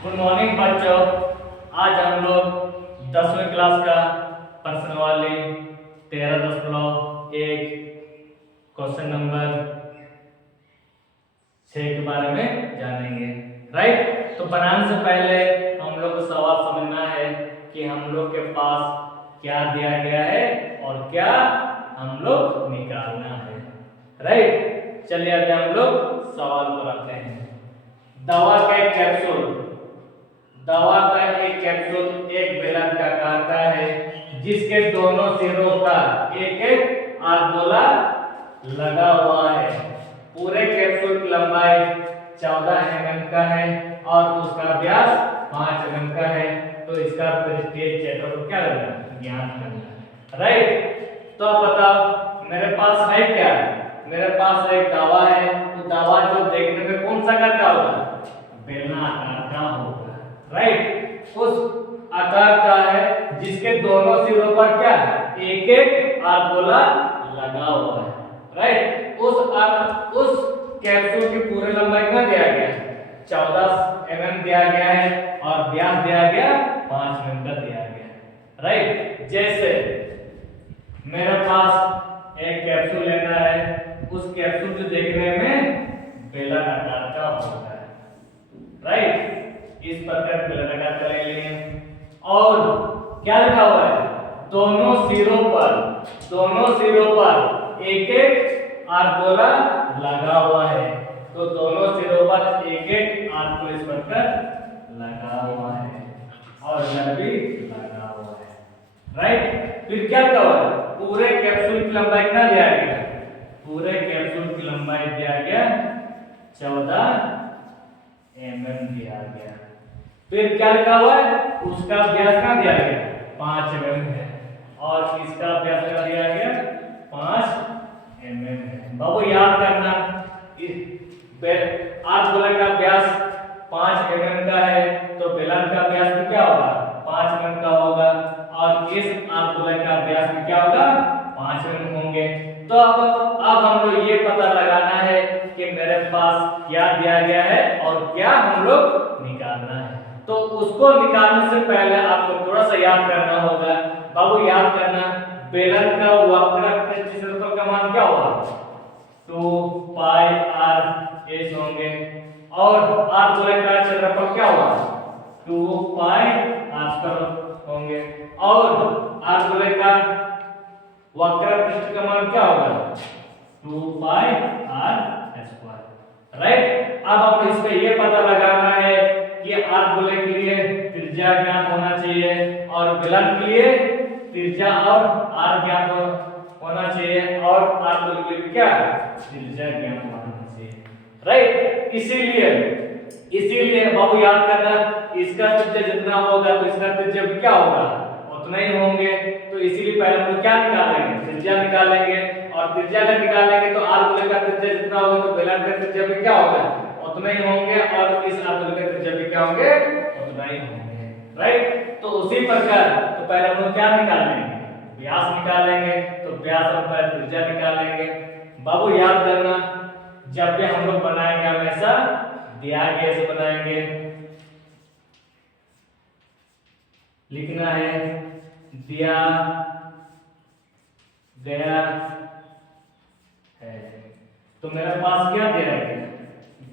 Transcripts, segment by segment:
Good morning बच्चों। आज हम लोग 10वीं क्लास का प्रश्नावली 13.1 क्वेश्चन नंबर 6 के बारे में जानेंगे। राइट, तो बनाने से पहले हम लोग को सवाल समझना है कि हम लोग के पास क्या दिया गया है और क्या हम लोग निकालना है। राइट, चलिए अभी हम लोग सवाल पर आते हैं। दवा का एक कैप्सूल, दवा का एक कैप्सूल एक बेलन आकार का है जिसके दोनों सिरों पर एक एक आरगोला लगा हुआ है। पूरे कैप्सूल की लंबाई 14 mm का है और उसका व्यास 5 mm का है। तो इसका पृष्ठीय क्षेत्रफल क्या करना, ज्ञात करना। राइट, तो अब बताओ मेरे पास है क्या, मेरे पास एक दवा है। वो दवा जो देखने में कौन सा आकार का होगा, बेलना आकार का होगा। राइट, उस आकार का है जिसके दोनों सिरों पर क्या एक एक आरगोला लगा हुआ है। राइट, उस कैप्सूल की पूरी लंबाई कितना दिया गया, 14 mm दिया गया है और व्यास दिया गया 5 mm का दिया गया। राइट, जैसे मेरे पास एक कैप्सूल लेना है, उस कैप्सूल को देखने में बेलन आकार का होता है। राइट, इस प्रकार बेलन आकार का ले लेंगे और क्या लिखा हुआ है, दोनों सिरों पर एक एक आरगोला लगा हुआ है। तो दोनों सिरों पर एक एक आरगोला इस प्रकार लगा हुआ है और इधर भी लगा हुआ है। राइट, फिर क्या लिखा हुआ है, पूरे कैप्सूल की लंबाई कितना दिया गया, पूरे कैप्सूल की लंबाई दिया गया 14 mm दिया गया। फिर क्या लिखा हुआ है, उसका व्यास कितना दिया गया 5 mm है और इसका व्यास कितना दिया गया 5 mm है। बाबू याद करना, आरगोला का व्यास 5 mm का है तो बेलन का व्यास भी क्या होगा 5 mm का होगा और इस आरगोला का व्यास भी क्या होगा 5 mm होंगे। तो अब हम लोग ये पता लगाना है कि मेरे पास क्या दिया गया है और क्या हम लोग निकालना है। तो उसको निकालने से पहले आपको थोड़ा सा याद करना होगा। बाबू याद करना, बेलन का वक्र क्षेत्रफल का मान क्या होगा 2 पाई r s होंगे और आरगोला का क्षेत्रफल क्या होगा 2 पाई r स्क्वायर होंगे और आरगोला का वक्र पृष्ठ का मान क्या होगा 2 पाई r स्क्वायर। राइट, अब हम इस पे ये पता लगाना है कि आरगोले के लिए त्रिज्या ज्ञात होना चाहिए और बेलन के लिए त्रिज्या और r ज्ञात होना चाहिए और आरगोले के लिए क्या त्रिज्या ज्ञात होना चाहिए। राइट, इसीलिए बाबू याद करना, इसका त्रिज्या जितना होगा तो इसका त्रिज्या भी क्या होगा उतना ही होंगे। तो इसीलिए पहले हम क्या निकालेंगे, त्रिज्या निकालेंगे और त्रिज्या अगर निकालेंगे तो आरगोले का त्रिज्या जितना होगा तो बेलन का त्रिज्या भी क्या होगा उतना ही होंगे और इस आरगोले का त्रिज्या भी क्या होंगे उतना ही होंगे। राइट, तो उसी प्रकार तो पहले हम क्या निकालेंगे, व्यास निकालेंगे। तो व्यास और पहले त्रिज्या निकालेंगे। बाबू याद करना, जब भी हम लोग बनाएंगे हमेशा दिया गया से बनाएंगे। लिखना है दिया गया है। तो मेरे पास क्या दिया गया,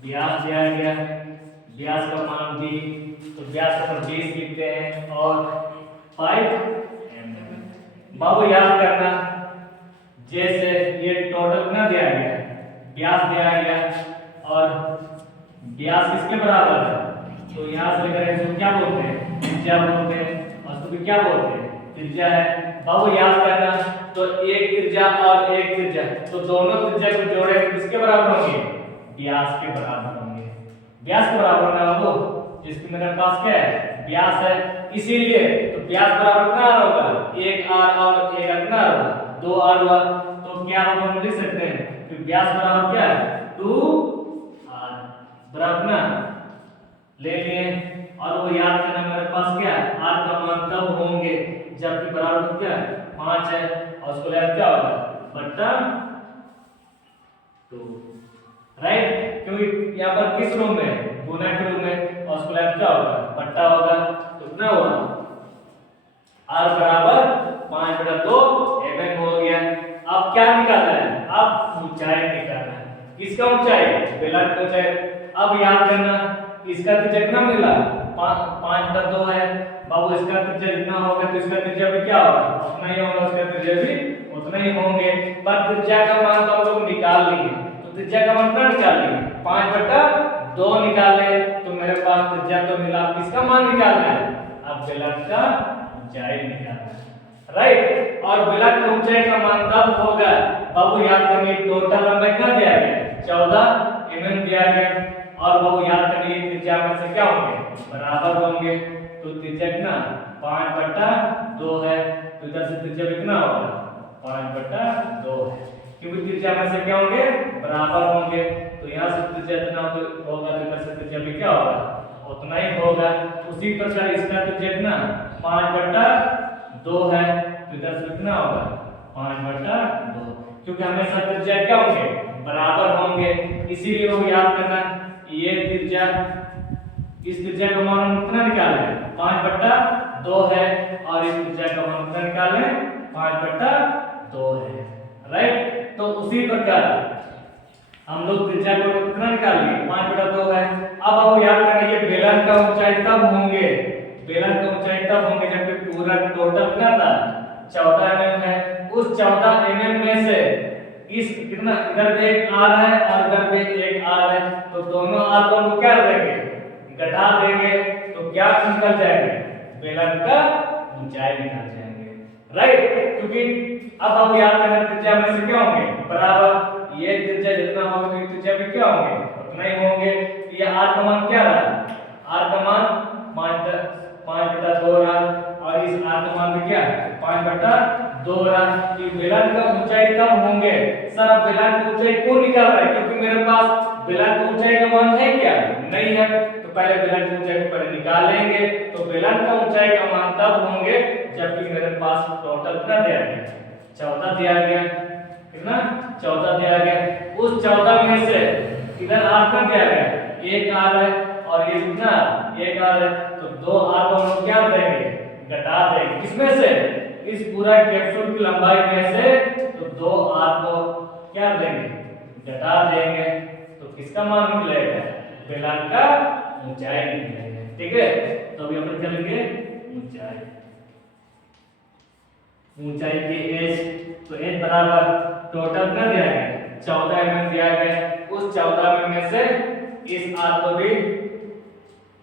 व्यास दिया गया है, व्यास का मान b, तो व्यास का 20 लिखते हैं और 5 mm। बाबू याद करना, जैसे ये टोटल ना दिया गया है, व्यास दिया गया और व्यास किसके बराबर है, तो यहाँ से लेकर इसको क्या बोलते हैं त्रिज्या बोलते हैं और इसको क्या बोलते हैं त्रिज्या है। बाबू याद करना, तो एक त्रिज्या और एक त्रिज्या, तो दोनों त्रिज्या को जोड़े तो किसके बराबर होंगे, व्यास के बराबर होंगे। व्यास के बराबर होना बाबू, जिसकी मेरे पास क्या है व्यास है, इसीलिए तो व्यास बराबर कितना r होगा, एक r और एक r कितना होगा 2r हुआ। तो क्या हम लिख सकते हैं कि व्यास बराबर क्या है 2r बराबर ना ले लिए। और वो याद करना मेरे पास क्या है r का मान तब होंगे जबकि बराबर क्या है 5 है और उसको ले क्या होगा बट्टा 2। राइट, क्योंकि यहाँ पर किस रूम में गुना के रूम में और उसको ले क्या क्या होगा, बट्टा होगा, तो कितना हुआ r बराबर 5/2 mm हो गया। अब क्या निकालना है, अब ऊंचाई निकालना है। किसका ऊंचाई, बेलन का ऊंचाई। अब याद करना इसका त्रिज्या कितना मिला, 5/2 है बाबू, इसका त्रिज्या जितना होगा तो इसका त्रिज्या भी क्या होगा, उतना ही होगा, उसका त्रिज्या भी उतना ही होंगे। पर त्रिज्या का मान तो हम लोग निकाल लिए, तो त्रिज्या का मान कितना निकाल लिए, 5/2 निकाले, तो मेरे पास त्रिज्या तो मिला। किसका मान निकालना है, अब बेलन का ऊंचाई निकालना है, राइट। और बेलन का ऊंचाई का मान तब होगा बाबू, याद करिए टोटल लंबाई कितना दिया गया, 14 mm दिया गया, और बाबू याद करिए त्रिज्या में से क्या होंगे, बराबर होंगे, तो त्रिज्या कितना 5/2 है, तो इधर से त्रिज्या कितना होगा, 5/2 है, क्योंकि त्रिज्या में से क्या होंगे, बराबर होंगे, तो यहाँ से त्रिज्या इतना होगा, तो इधर से त्रिज्या भी क्या होगा, उतना ही होगा। उसी प्रकार इसका त्रिज्या कितना 5/2 है, तो इधर से कितना होगा 5/2, क्योंकि हमेशा त्रिज्या क्या होंगे, बराबर होंगे, इसीलिए वो याद करना ये त्रिज्या, इस त्रिज्या का मान कितना निकाले 5/2 है, और इस त्रिज्या का मान कितना निकाले 5/2 है, राइट। तो उसी प्रकार हम लोग त्रिज्या को कितना निकाल लिए 5/2 है। अब आप याद करना ये बेलन का ऊंचाई तब होंगे, बेलन का ऊंचाई तब होंगे जब पूरा टोटल कितना था 14 mm है, उस 14 mm में से इस कितना इधर पे एक r है और इधर पे एक r है, तो दोनों r को हम क्या देंगे, घटा देंगे, तो क्या निकल जाएंगे, बेलन का ऊंचाई निकल जाएंगे, राइट। क्योंकि अब आप याद करना त्रिज्या में से क्या होंगे, बराबर, ये त्रिज्या जितना होगा तो त्रिज्या भी क्या होंगे, उतना ही होंगे। ये r का मान क्या रहा, r का मान 5/2 रहा, और इस r का मान भी क्या 5/2 रहा। ये बेलन का ऊंचाई तब होंगे, सर अब बेलन की ऊंचाई क्यों निकाल रहा है, क्योंकि मेरे पास बेलन की ऊंचाई का मान है क्या, नहीं है, तो पहले बेलन की ऊंचाई को पहले निकाल लेंगे, तो बेलन का ऊंचाई का मान तब होंगे जबकि मेरे पास टोटल कितना दिया गया 14 दिया गया, कितना 14 दिया गया, उस 14 में से इधर r का दिया गया एक r है, और ये कितना एक r है, तो 2 r को हम क्या देंगे, घटा देंगे, किसमें से, इस पूरा कैप्सूल की लंबाई में से, तो 2 r को क्या देंगे, घटा देंगे, तो किसका मान निकलेगा, बेलन का ऊंचाई निकलेगा, ठीक है। तो अभी अपन चलेंगे ऊंचाई, ऊंचाई की h, तो h बराबर टोटल कितना दिया गया 14 mm दिया गया, उस 14 mm में से इस r को भी,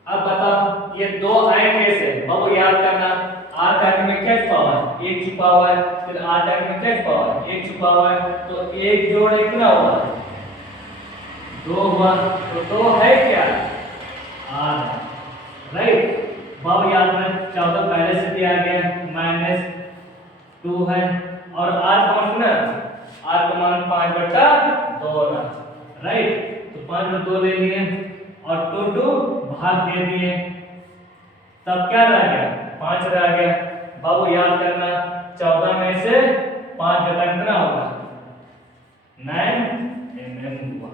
अब बताओ ये दो आए कैसे, बाबू याद करना r का में क्या छुपा हुआ है, एक छुपा हुआ है, फिर r का में क्या छुपा हुआ है, एक छुपा हुआ है, तो एक जोड़ कितना हुआ 2 हुआ, तो 2 है क्या r, राइट। बाबू याद करना 14 पहले से दिया गया -2 है, और r का मान कितना, r का मान 5/2 रहा, राइट, तो 5/2 ले लिए और 2 भाग दे दिए, तब क्या रह गया 5 रह गया। बाबू याद करना 14 में से 5 घटा कितना होगा 9 mm हुआ,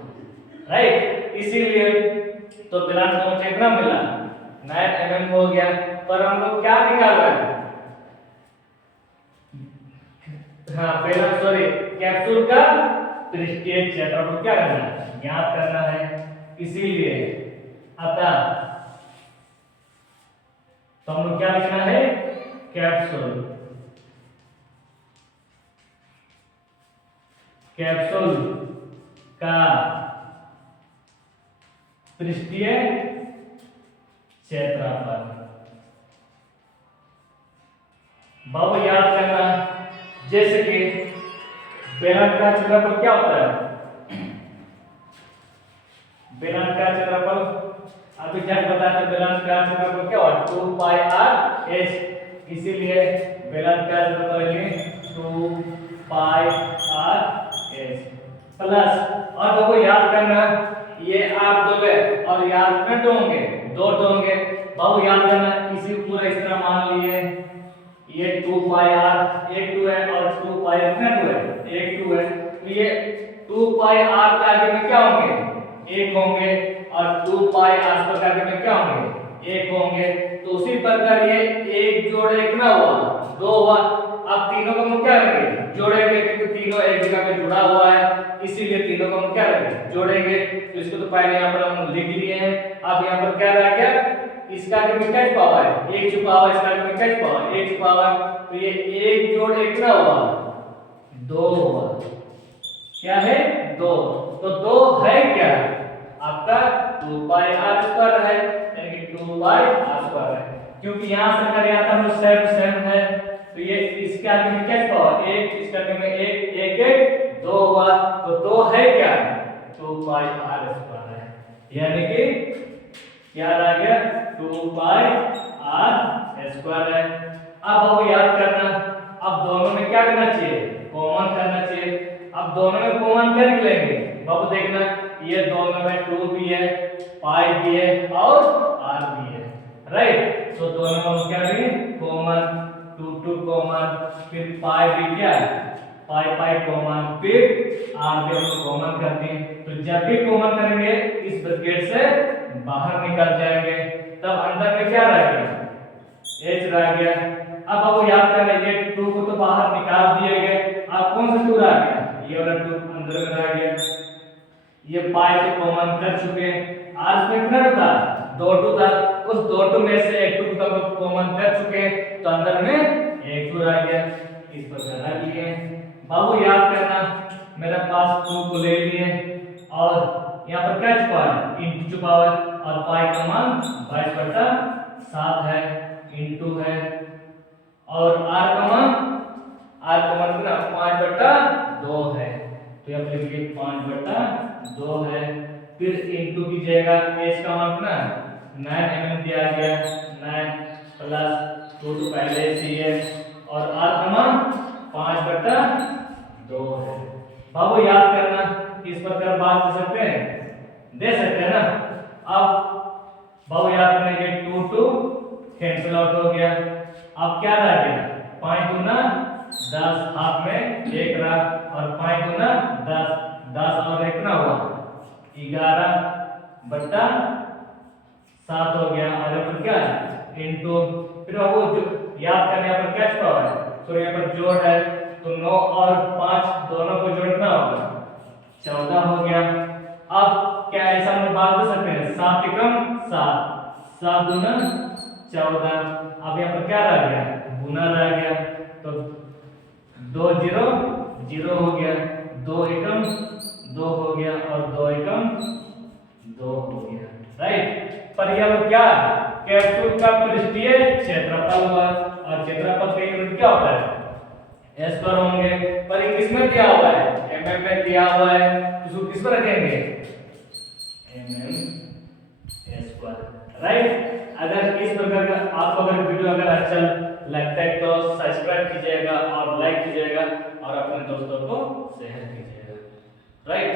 राइट। इसीलिए तो बेलन का ऊंचाई कितना मिला 9 mm हो गया, पर हम लोग क्या निकाल रहे हैं, हाँ बेलन सॉरी कैप्सूल का पृष्ठीय क्षेत्रफल क्या करना है, ज्ञात करना है, इसीलिए अतः तो हम लोग क्या लिखना है, कैप्सूल, कैप्सूल का पृष्ठीय क्षेत्रफल। बाबू याद करना जैसे कि बेलन का क्षेत्रफल क्या होता है, बेलन का क्षेत्रफल अभी क्या बताया, बेलन का क्षेत्रफल क्या होता है 2 पाई r h, इसीलिए बेलन का क्षेत्रफल 2 पाई r h प्लस, और देखो याद करना ये आप दोगे और याद कितने होंगे 2 होंगे, बाबू याद करना इसी पूरा इस तरह मान लिए ये 2 पाई r एक 2 है और 2 पाई कितना 2 है एक 2 है, तो ये 2 पाई r के आगे में क्या होंगे 1 होंगे, और 2 पाई r के आगे में क्या होंगे एक होंगे। तो उसी प्रकार ये एक जोड़ एक ना हुआ, दो हुआ। अब तीनों को हम क्या करेंगे, जोड़ेंगे, क्योंकि तीनों एक जगह पे जुड़ा हुआ है, इसीलिए तीनों को हम क्या करेंगे, जोड़ेंगे। तो इसको तो पहले यहाँ पर हम लिख लिए हैं। अब यहाँ पर क्या रह गया, इसका आगे में क्या छुपा हुआ है, एक छुपा हुआ है, इसका आगे में क्या छुपा हुआ है, एक छुपा हुआ है। तो ये एक जोड़ एक ना हुआ, दो हुआ। क्या है, दो। तो दो है क्या, आपका 2 पाई आर स्क्वायर है, यानी कि 2 पाई आर स्क्वायर है। क्योंकि यहाँ से अगर यहाँ तक सेम सेम है, तो ये इसके आगे में क्या छुपा हुआ, एक, इसके आगे में एक, एक एक दो हुआ। तो दो है क्या, 2 पाई आर स्क्वायर है, यानी कि क्या आ गया, 2 पाई आर स्क्वायर है। अब आपको याद करना, अब दोनों में क्या करना चाहिए, कॉमन करना चाहिए। अब दोनों में कॉमन क्या निकलेंगे, बाबू देखना, ये दोनों में 2 भी है, पाई भी है और आर भी है, राइट। तो दोनों में हम क्या करेंगे, कॉमन, 2 कॉमन, फिर पाई भी क्या है, पाई पाई कॉमन, फिर आर भी हम कॉमन करते हैं। तो जब भी कॉमन करेंगे इस ब्रैकेट से बाहर निकल जाएंगे, तब अंदर में क्या रह गया, h रह गया। अब आपको याद करना, ये 2 को तो बाहर निकाल दिए गए, अब कौन सा 2 रह गया, ये वाला 2 अंदर में रह गया। ये पाई को कॉमन कर चुके हैं, आर में कितना था, 2 था, उस 2 में से एक 2 को कॉमन कर चुके हैं, तो अंदर में एक 2 रह गया। इस पर रख लिए। बाबू याद करना, मेरे पास 2 को ले लिए और यहाँ पर क्या छुपा है, इंटू छुपा है, और पाई का मान 22/7 है, इंटू है, और आर का मान कितना, 5/2 है। तो यहाँ पर लिखिए 5/2 है। फिर इंटू कीजिएगा, एच का मान कितना, 9 mm दिया गया, 9 प्लस 2 तो पहले से है, और आर का मान 5/2 है। बाबू याद करना, इस प्रकार बात कर सकते हैं, दे सकते हैं ना। अब बाबू याद करना, ये 2 कैंसिल आउट हो गया। अब क्या रह गया, 5 दूना 10, हाथ में 1 रहा, और 5 दूना 10, 10 और 1 ना हुआ 11/7 हो गया। और यहाँ पर क्या इंटू, फिर बाबू याद करने, यहाँ पर क्या छुपा हुआ है, तो यहाँ पर जोड़ है, तो 9 और 5 दोनों को जोड़ना होगा, 14 हो गया। अब क्या ऐसा हम बात कर सकते हैं, 7 एकम 7, 7 दूना 14। अब यहाँ पर क्या रह गया, गुना रह गया, तो 2 0 0 हो गया, 2 एकम 2 हो गया, और 2 एकम 2 हो गया, राइट। पर यह क्या, कैप्सूल का पृष्ठीय क्षेत्रफल हुआ, और क्षेत्रफल का यूनिट क्या होता है, स्क्वायर होंगे। पर ये किसमें दिया हुआ है, mm में दिया हुआ है, उसको किस पर रखेंगे, mm स्क्वायर, राइट। अगर इस प्रकार का आपको अगर वीडियो अगर अच्छा लगता है तो सब्सक्राइब कीजिएगा और लाइक कीजिएगा और अपने दोस्तों को शेयर कीजिएगा, राइट।